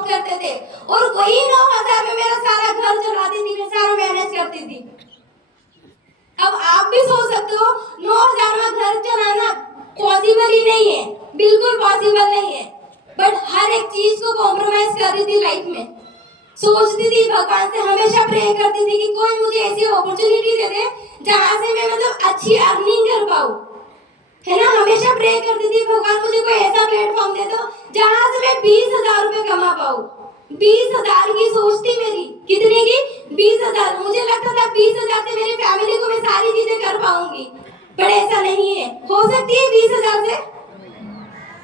Job करते थे और वही 9,000 में मेरा सारा घर चलाती थी, मैं सारा मैनेज करती थी। अब आप भी सोच सकते हो 9,000 में घर चलाना पॉसिबल ही नहीं है, बिल्कुल पॉसिबल नहीं है। बट हर एक चीज को कॉम्प्रोमाइज कर रही थी लाइफ में। सोचती थी भगवान से, हमेशा प्रे करती थी कि कोई मुझे ऐसी अपॉर्चुनिटी दे दे जहां से मैं मतलब अच्छी अर्निंग कर पाऊं, है ना। हमेशा प्रे करती थी भगवान मुझे कोई ऐसा प्लेटफॉर्म दे दो जहां से मैं 20,000 रुपए कमा पाऊं। 20,000 की सोच थी मेरी। कितने की? 20,000। मुझे लगता था 20,000 से मेरी फैमिली को मैं सारी चीजें कर पाऊंगी, पर ऐसा नहीं है। हो सकती है 20,000 से?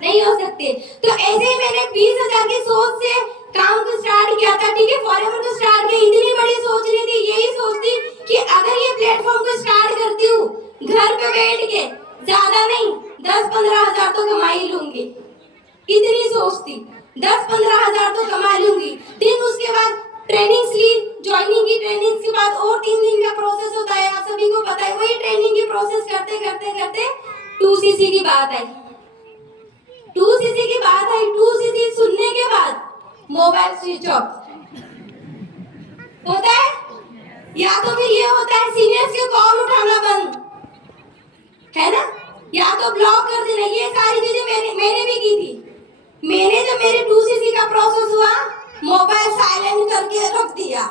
नहीं हो सकती। तो ऐसे ही मैंने 20,000 की सोच से काम को स्टार्ट किया था, ठीक है, फॉरएवर को स्टार्ट किया। इतनी बड़ी सोच नहीं थी, यही सोच थी कि अगर ये प्लेटफॉर्म को स्टार्ट करती हूँ घर पे बैठ के, ज्यादा नहीं 10-15 हजार तो कमा ही लूंगी, इतनी सोच थी। 10-15 हजार तो कमा लूंगी। दिन उसके बाद ट्रेनिंग्स ली, ज्वाइनिंग की। ट्रेनिंग के बाद और 3 दिन का प्रोसेस होता है, आप सभी को पता है। वही ट्रेनिंग की प्रोसेस करते करते करते 2cc की बात आई। 2cc की बात आई। 2cc सुनने के बाद मोबाइल स्विच ऑफ होता है, या तो फिर ये होता है सीनियर्स के कॉल उठाना बंद, है ना, या तो ब्लॉक कर देना। ये सारी चीजें मैंने भी की थी। मैंने जब मेरे 2cc का प्रोसेस हुआ, मोबाइल साइलेंट करके रख दिया।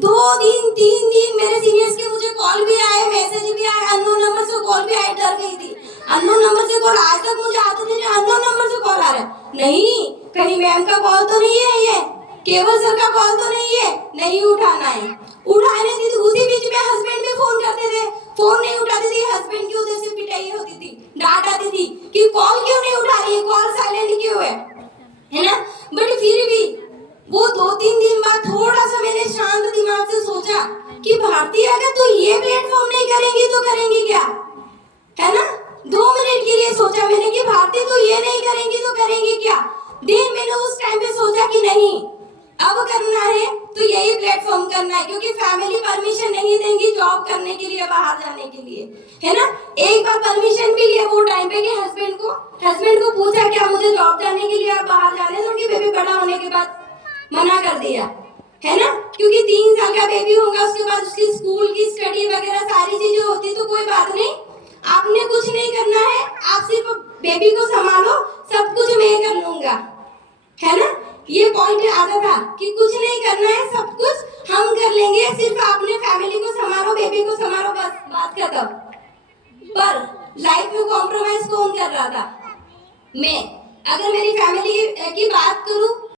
2 दिन 3 दिन मेरे सीनियर्स के मुझे कॉल भी आए, मैसेज भी आए, अननोन नंबर से कॉल भी आए। डर गई थी, अननोन नंबर से कॉल आज तक मुझे आते थे, अननोन नंबर से कॉल आ रहा है, नहीं कहीं मैम का कॉल तो नहीं है, ये केवल सर का कॉल तो नहीं है, नहीं उठाना है। उठाने दी थी, उसी बीच में हस्बैंड भी फोन करते थे, फोन नहीं उठाती थी, हस्बैंड की उधर से पिटाई होती थी, डांट आती थी कि कॉल क्यों नहीं उठा रही है, कॉल साइलेंट क्यों है ना। बट फिर भी वो 2-3 दिन बाद थोड़ा सा मैंने शांत दिमाग से सोचा कि भारती अगर तू ये प्लेटफॉर्म नहीं करेंगी तो करेंगी क्या, है ना। 2 मिनट के लिए सोचा मैंने कि भारती तू ये नहीं करेंगी तो करेंगी क्या। देन मैंने उस टाइम पे सोचा कि नहीं, अब करना है तो यही प्लेटफॉर्म करना है, क्योंकि फैमिली परमिशन नहीं देंगी जॉब करने के लिए, बाहर जाने के लिए, है ना। एक बार परमिशन भी लिया वो टाइम पे कि हस्बैंड को पूछा क्या मुझे जॉब जाने के लिए आप बाहर जाने दोगे, बेबी बड़ा होने के बाद मना कर दिया, है ना, क्योंकि 3 साल का बेबी होगा, उसके बाद उसकी स्कूल की स्टडी वगैरह सारी चीजें होती, तो कोई बात नहीं, आपने कुछ नहीं करना है, आप सिर्फ बेबी को संभालो, सब कुछ मैं कर लूंगा, है ना। ये पॉइंट आता था कि कुछ नहीं करना है, सब कुछ हम कर लेंगे, सिर्फ आपने फैमिली को संभालो, बेबी को संभालो, बस बात खत्म। पर लाइफ में कॉम्प्रोमाइज कौन कर रहा था? मैं। अगर मेरी फैमिली की